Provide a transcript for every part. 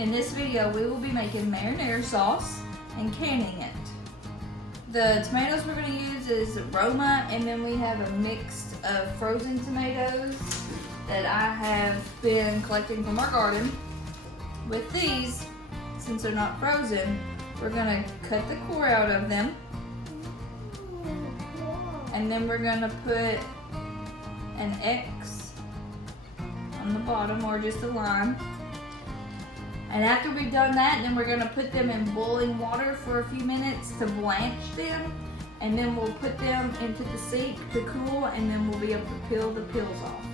In this video, we will be making marinara sauce and canning it. The tomatoes we're going to use is Roma, and then we have a mix of frozen tomatoes that I have been collecting from our garden. With these, since they're not frozen, we're going to cut the core out of them, and then we're going to put an X on the bottom, or just a line. And after we've done that, then we're gonna put them in boiling water for a few minutes to blanch them, and then we'll put them into the sink to cool, and then we'll be able to peel the peels off.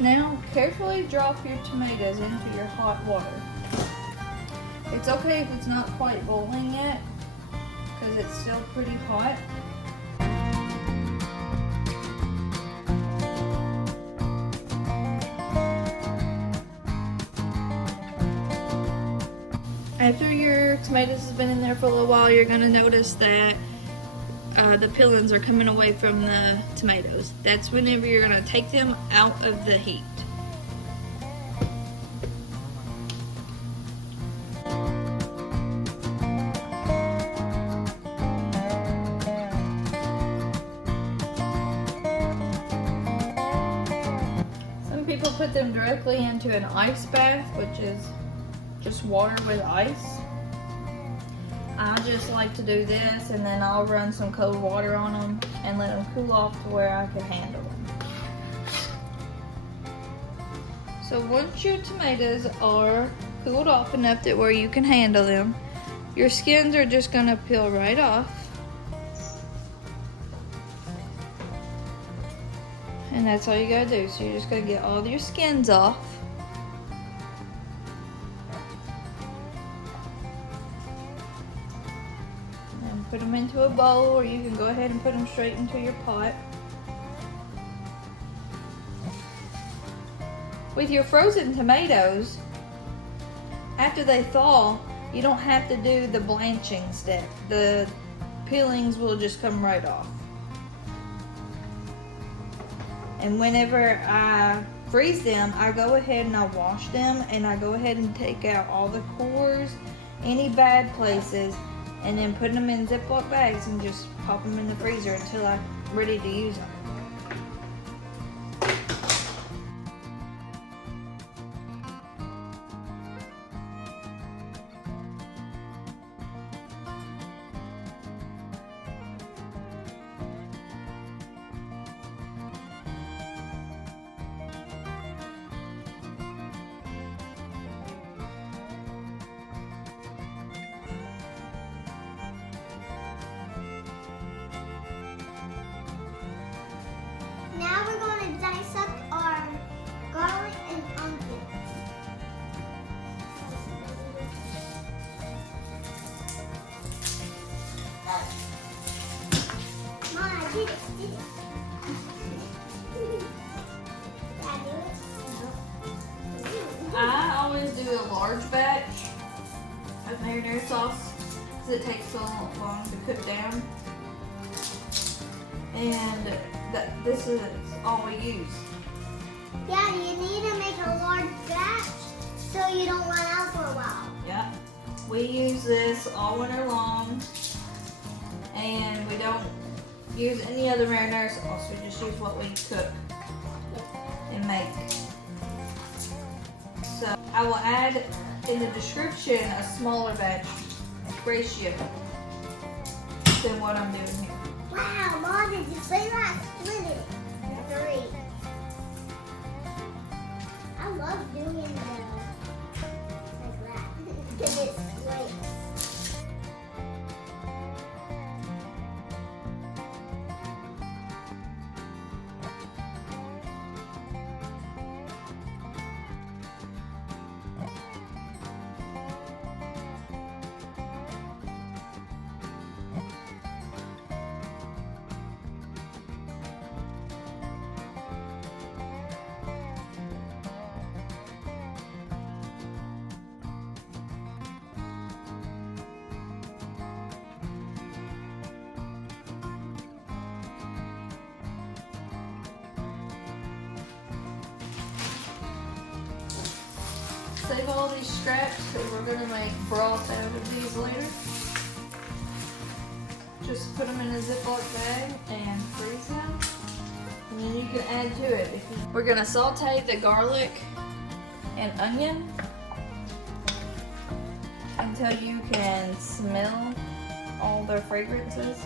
Now, carefully drop your tomatoes into your hot water. It's okay if it's not quite boiling yet, because it's still pretty hot. After your tomatoes has been in there for a little while, you're going to notice that the peelings are coming away from the tomatoes. That's whenever you're going to take them out of the heat. Some people put them directly into an ice bath, which is just water with ice. I just like to do this, and then I'll run some cold water on them and let them cool off to where I can handle them. So once your tomatoes are cooled off enough that where you can handle them, your skins are just going to peel right off. And that's all you gotta do. So you're just gonna get all your skins off. Put them into a bowl, or you can go ahead and put them straight into your pot. With your frozen tomatoes, after they thaw, you don't have to do the blanching step. The peelings will just come right off. And whenever I freeze them, I go ahead and I wash them, and I go ahead and take out all the cores, any bad places, and then put them in Ziploc bags and just pop them in the freezer until I'm ready to use them. Now we're going to dissect our garlic and onions. Mom, I did it. I always do a large batch of marinara sauce because it takes so long to cook down. And this is all we use. Yeah, you need to make a large batch so you don't run out for a while. Yeah, we use this all winter long, and we don't use any other marinara sauce. We just use what we cook and make. So I will add in the description a smaller batch ratio than what I'm doing here. Wow, Mom, did you say that? Split it. 3. I love doing them like that because it's great. save all these scraps because we're gonna make broth out of these later. Just put them in a Ziploc bag and freeze them. And then you can add to it. We're gonna saute the garlic and onion until you can smell all their fragrances.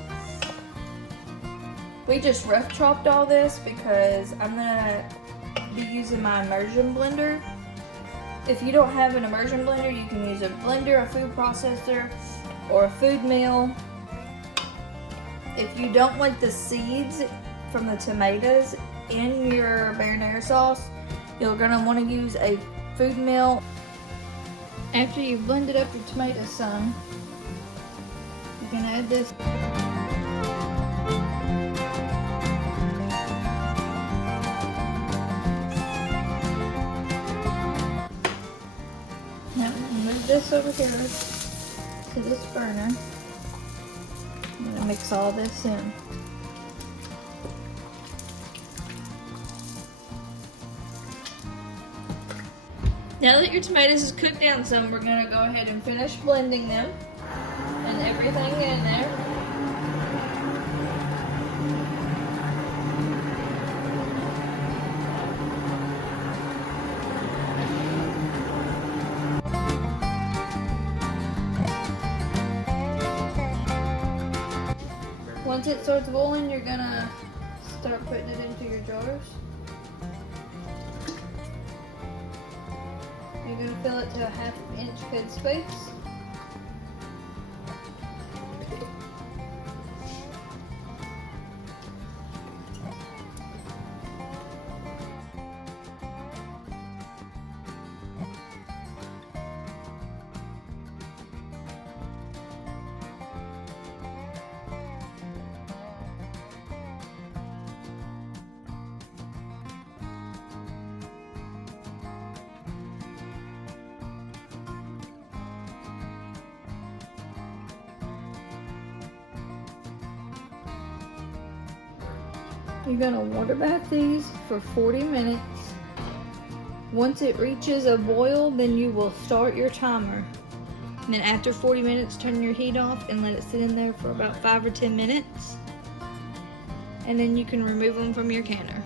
We just rough chopped all this because I'm gonna be using my immersion blender. If you don't have an immersion blender, you can use a blender, a food processor, or a food mill. If you don't want the seeds from the tomatoes in your marinara sauce, you're gonna want to use a food mill. After you've blended up your tomatoes some, you can add this. Now move this over here to this burner. I'm gonna mix all this in. Now that your tomatoes is cooked down some, we're gonna go ahead and finish blending them and everything in there. Once it starts boiling, you're gonna start putting it into your jars. You're gonna fill it to a 1/2 inch good space. You're gonna water bath these for 40 minutes. Once it reaches a boil, then you will start your timer. And then after 40 minutes, turn your heat off and let it sit in there for about 5 or 10 minutes. And then you can remove them from your canner.